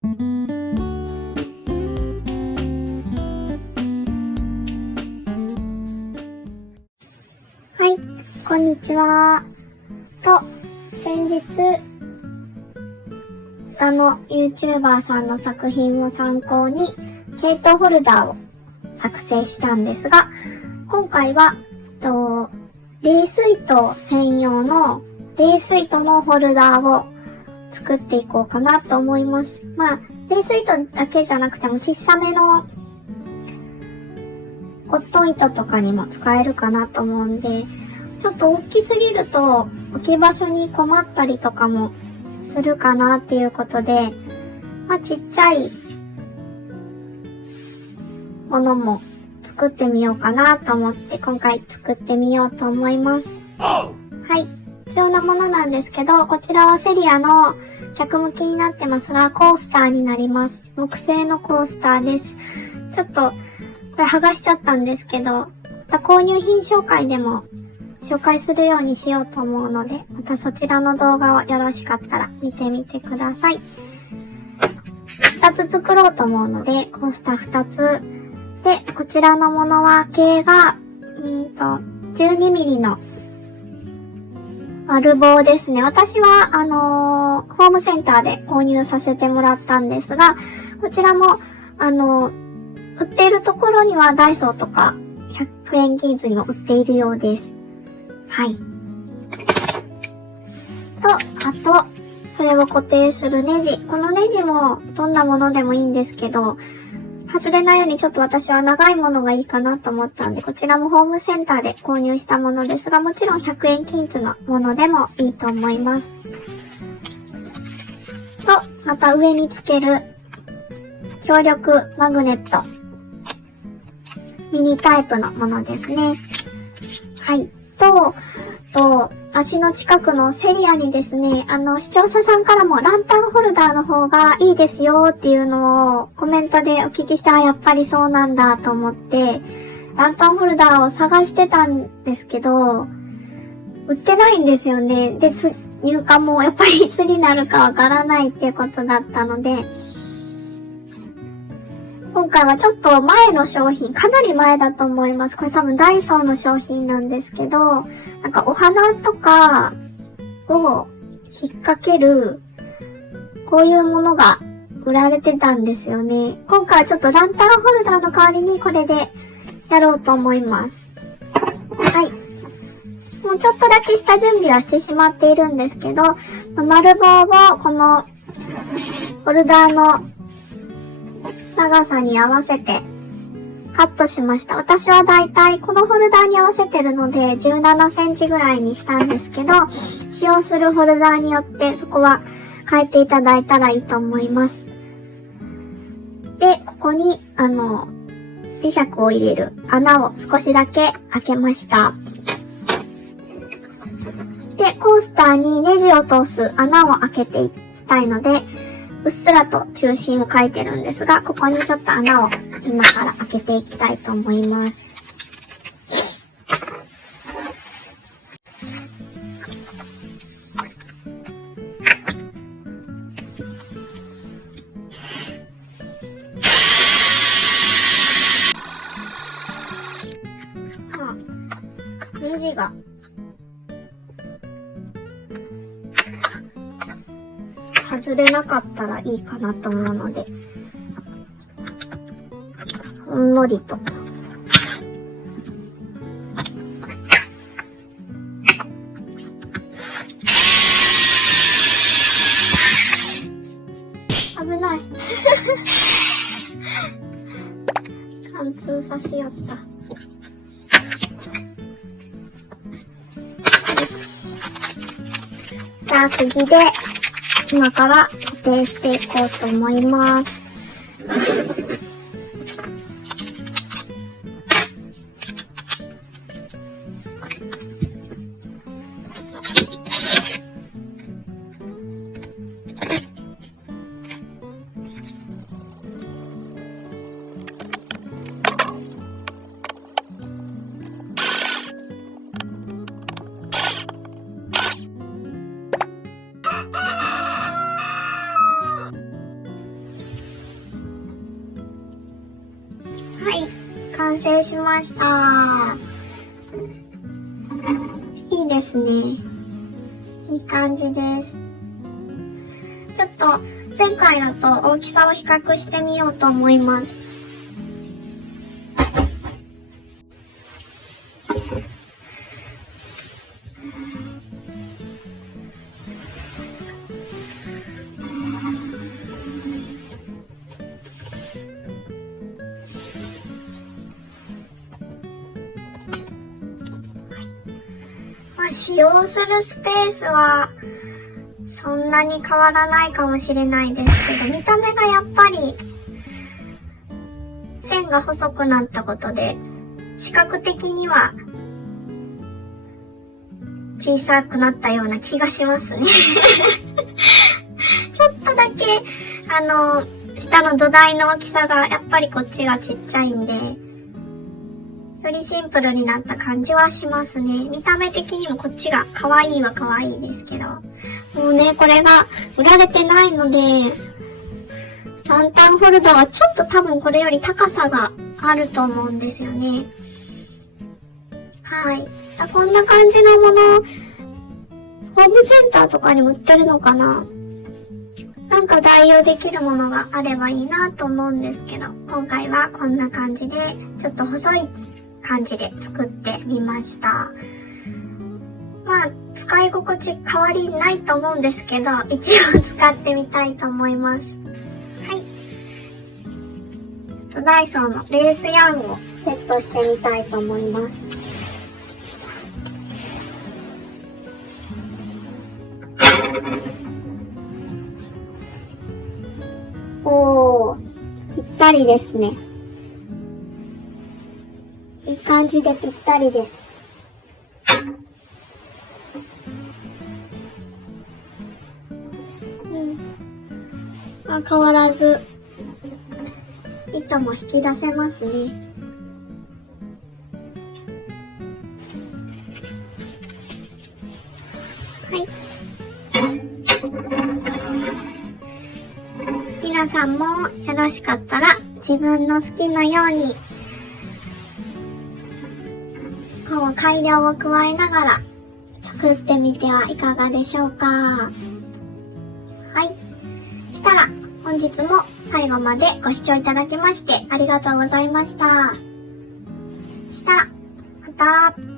はい、こんにちは。先日、他の YouTuber さんの作品を参考に、毛糸ホルダーを作成したんですが、今回は、レース糸専用のレース糸のホルダーを作っていこうかなと思います。レース糸だけじゃなくても小さめのコットン糸とかにも使えるかなと思うんで、ちょっと大きすぎると置き場所に困ったりとかもするかなっていうことで、ちっちゃいものも作ってみようかなと思って今回作ってみようと思います。はい。必要なものなんですけど、こちらはセリアの逆向きになってますが、コースターになります。木製のコースターです。ちょっと、これ剥がしちゃったんですけど、また購入品紹介でも紹介するようにしようと思うので、またそちらの動画をよろしかったら見てみてください。2つ作ろうと思うので、コースター2つ。で、こちらのものは径が、12ミリの丸棒ですね。私は、ホームセンターで購入させてもらったんですが、こちらも、売っているところにはダイソーとか100円均一にも売っているようです。はい。あと、それを固定するネジ。このネジもどんなものでもいいんですけど、外れないようにちょっと私は長いものがいいかなと思ったんで、こちらもホームセンターで購入したものですが、もちろん100円均一のものでもいいと思います。また上につける強力マグネット。ミニタイプのものですね。はい。足の近くのセリアにですね、視聴者さんからもランタンホルダーの方がいいですよっていうのをコメントでお聞きした、やっぱりそうなんだと思って、ランタンホルダーを探してたんですけど、売ってないんですよね。で、入荷もやっぱりいつになるかわからないっていうことだったので、今回はちょっと前の商品、かなり前だと思います。これ多分ダイソーの商品なんですけど、なんかお花とかを引っ掛ける、こういうものが売られてたんですよね。今回はちょっとランタンホルダーの代わりにこれでやろうと思います。はい。もうちょっとだけ下準備はしてしまっているんですけど、丸棒をこのホルダーの長さに合わせてカットしました。私はだいたいこのホルダーに合わせてるので17センチぐらいにしたんですけど、使用するホルダーによってそこは変えていただいたらいいと思います。で、ここに磁石を入れる穴を少しだけ開けました。で、コースターにネジを通す穴を開けていきたいので、うっすらと中心を書いてるんですが、ここにちょっと穴を今から開けていきたいと思います。ネジが外れなかったらいいかなと思うので、ほんのりと。危ない。貫通さしやった。じゃあ次で、今から固定していこうと思います。完成しました。いいですね。いい感じです。ちょっと前回のと大きさを比較してみようと思います。使用するスペースはそんなに変わらないかもしれないですけど、見た目がやっぱり線が細くなったことで視覚的には小さくなったような気がしますね。ちょっとだけ下の土台の大きさがやっぱりこっちがちっちゃいんで、よりシンプルになった感じはしますね。見た目的にもこっちが可愛いは可愛いですけど。もうね、これが売られてないので、ランタンホルダーはちょっと多分これより高さがあると思うんですよね。はい。こんな感じのもの、ホームセンターとかにも売ってるのかな？なんか代用できるものがあればいいなと思うんですけど、今回はこんな感じで、ちょっと細い感じで作ってみました。まあ、使い心地変わりないと思うんですけど、一応使ってみたいと思います。はい。ダイソーのレースヤンをセットしてみたいと思います。おー、ぴったりですね。いい感じでぴったりです。変わらず、糸も引き出せますね。はい。皆さんもよろしかったら自分の好きなようにこう改良を加えながら作ってみてはいかがでしょうか。はい。したら本日も最後までご視聴いただきましてありがとうございました。したらまた。